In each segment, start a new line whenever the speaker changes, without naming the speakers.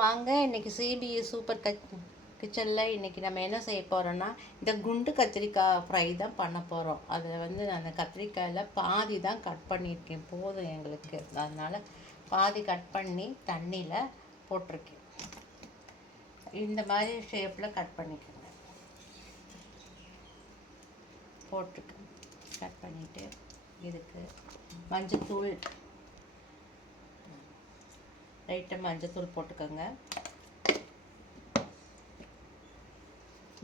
வாங்க. இன்னைக்கு CBE super கச் கிச்சனில் இன்றைக்கி நம்ம என்ன செய்ய போகிறோன்னா இந்த குண்டு கத்திரிக்காய் ஃப்ரை தான் பண்ண போகிறோம் அதில் வந்து நான் அந்த கத்திரிக்காயில் பாதி தான் கட் பண்ணியிருக்கேன். போதும் எங்களுக்கு. அதனால் பாதி கட் பண்ணி தண்ணியில் போட்டிருக்கேன். இந்த மாதிரி ஷேப்பில் கட் பண்ணிக்கோங்க. போட்டிருக்கேன் கட் பண்ணிவிட்டு இதுக்கு மஞ்சத்தூள் லைட்டாக மஞ்சத்தூள் போட்டுக்கோங்க.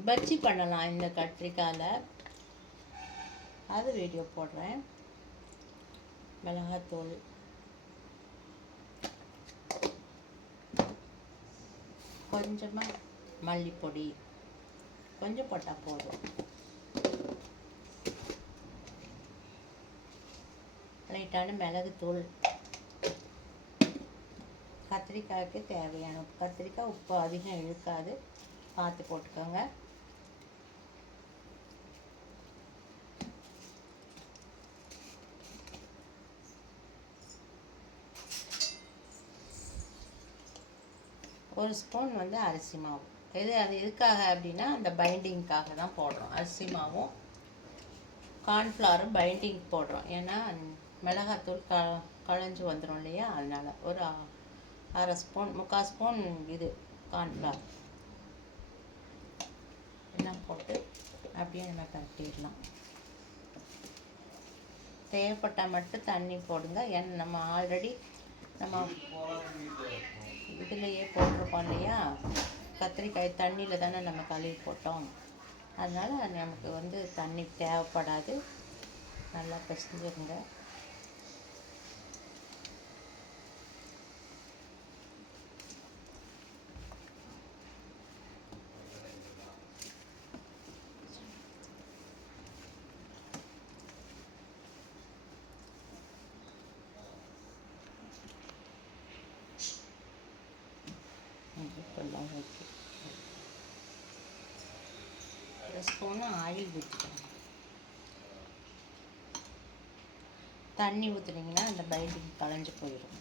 பஜ்ஜி பண்ணலாம் இந்த கத்திரிக்காயில். அது வீடியோ போடுறேன். மிளகாத்தூள். கொஞ்சமாக மல்லிப்பொடி. கொஞ்சம் போட்டால் போதும். லைட்டான மிளகுத்தூள். கத்திரிக்காய்க்கு தேவையான உப்பு. கத்திரிக்காய் உப்பு அதிகம் இழுக்காது பார்த்து போட்டுக்கோங்க. ஒரு ஸ்பூன் வந்து அரிசி மாவு. இது அது எதுக்காக அப்படின்னா அந்த பைண்டிங்க்காக தான் போடுறோம். அரிசி மாவும் கார்ன்ஃப்ளவரும் பைண்டிங் போடுறோம். ஏன்னா மிளகாத்தூள் க களைஞ்சு வந்துடும் இல்லையா? அதனால் ஒரு அரை ஸ்பூன் முக்கால் ஸ்பூன் இது கார்ன்ஃப்ளவர் எல்லாம் போட்டு அப்படியே நம்ம கட்டிடலாம் தேவைப்பட்டால் மட்டும் தண்ணி போடுங்க. ஏன் நம்ம ஆல்ரெடி நம்ம இதுலேயே போட்டிருக்கோம் இல்லையா? கத்திரிக்காய் தண்ணியில் தானே நம்ம கழுவி போட்டோம். அதனால் நமக்கு வந்து தண்ணி தேவைப்படாது. நல்லா பிசைஞ்சிருங்க. இப்பெல்லாம் வச்சு ஒரு ஸ்பூனு ஆயில் ஊற்றிக்கணும் தண்ணி ஊற்றுனீங்கன்னா அந்த பைண்டிங் களைஞ்சு போயிடும்.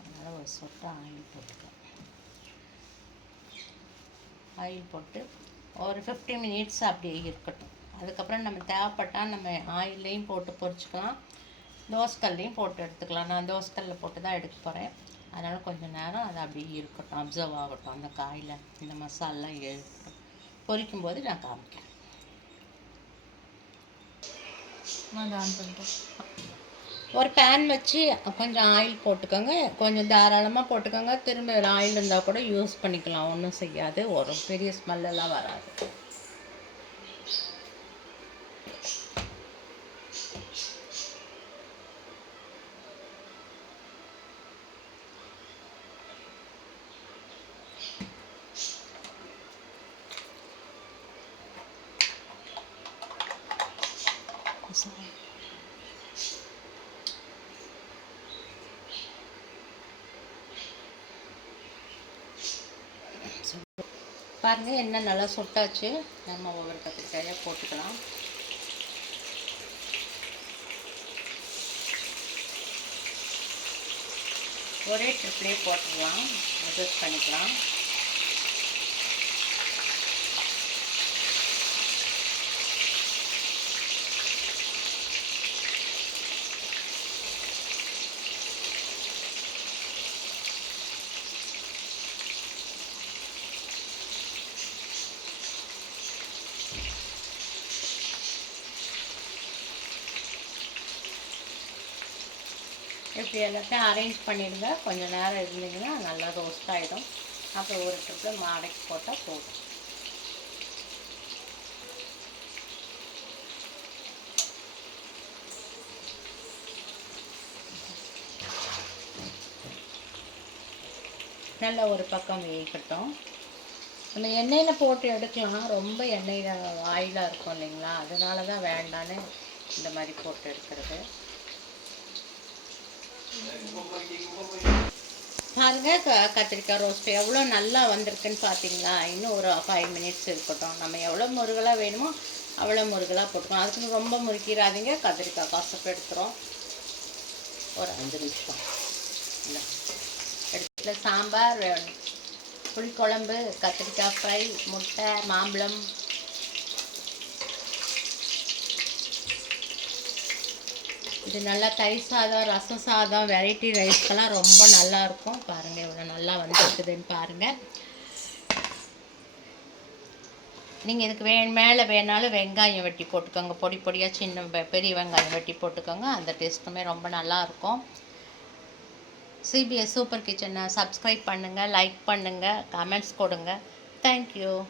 அதனால் ஒரு சொட்டு ஆயில் போட்டுக்கலாம் ஆயில் போட்டு ஒரு ஃபிஃப்டி மினிட்ஸ் அப்படியே இருக்கட்டும். அதுக்கப்புறம் நம்ம தேவைப்பட்டால் நம்ம ஆயிலையும் போட்டு பொரிச்சுக்கலாம். தோசைக்கல்லையும் போட்டு எடுத்துக்கலாம். நான் தோசைக்கல்லில் போட்டு தான் எடுக்க போகிறேன் அதனால் கொஞ்சம் நேரம் அது அப்படியே இருக்கட்டும் அப்சர்வ் ஆகட்டும். அந்த காயில் இந்த மசாலாம் இருக்கட்டும். பொரிக்கும் போது நான் காமிக்கிறேன்.
நான் ஆன் பண்ணிட்டேன்.
ஒரு பேன் வச்சு கொஞ்சம் ஆயில் போட்டுக்கோங்க. கொஞ்சம் தாராளமாக போட்டுக்கோங்க. திரும்ப ஆயில் இருந்தால் கூட யூஸ் பண்ணிக்கலாம். ஒன்றும் செய்யாது. ஒரு பெரிய ஸ்மெல்லாம் வராது. பாருங்கள் என்ன நல்லா சுட்டாச்சு. நம்ம ஒவ்வொரு கத்திரிக்காயாக போட்டுக்கலாம். ஒரே ட்ரிப்லேயே போட்டுக்கலாம் அட்ஜஸ்ட் பண்ணிக்கலாம். இப்படி எல்லாத்தையும் அரேஞ்ச் பண்ணிடுங்க. கொஞ்சம் நேரம் இருந்தீங்கன்னா நல்லா ரோஸ்ட் ஆகிடும் அப்புறம் ஒரு ட்ரிப்பில் மாடைக்கு போட்டால் போதும். நல்லா ஒரு பக்கம் வேகட்டும். அந்த எண்ணெயில் போட்டு எடுக்கலாம். ரொம்ப எண்ணெயில் ஆயிலாக இருக்கும் இல்லைங்களா? அதனால தான் வேண்டான்னு இந்த மாதிரி போட்டு எடுக்கிறது. பாருங்க க கத்திரிக்காய் ரோஸ்ட் எவ்வளோ நல்லா வந்திருக்குன்னு பார்த்தீங்களா இன்னும் ஒரு ஃபைவ் மினிட்ஸ் இருக்கட்டும். நம்ம எவ்வளோ முருகலாக வேணுமோ அவ்வளோ முருகலாக போட்டுக்கணும். அதுக்கு ரொம்ப முறுக்கிடாதீங்க. கத்திரிக்காய் காசப்பு எடுத்துகிறோம் ஒரு அஞ்சு நிமிஷம். இல்லை எடுத்து சாம்பார் புளிக்குழம்பு கத்திரிக்காய் ஃப்ரை முட்டை மாம்பழம் இது நல்லா தயிர் சாதம் ரசம் சாதம் வெரைட்டி ரைஸ்க்கெல்லாம் ரொம்ப நல்லா இருக்கும் பாருங்கள் இவ்வளோ நல்லா வந்துருக்குதுன்னு பாருங்கள் நீங்கள் இதுக்கு வே மேலே வேணாலும் வெங்காயம் வெட்டி போட்டுக்கோங்க. பொடி பொடியாக சின்ன வெ- பெரிய வெங்காயம் வெட்டி போட்டுக்கோங்க. அந்த டேஸ்ட்டுமே ரொம்ப நல்லா இருக்கும் சிபிஎஸ் சூப்பர் கிச்சனை சப்ஸ்கிரைப் பண்ணுங்கள் லைக் பண்ணுங்கள் கமெண்ட்ஸ் கொடுங்க. Thank you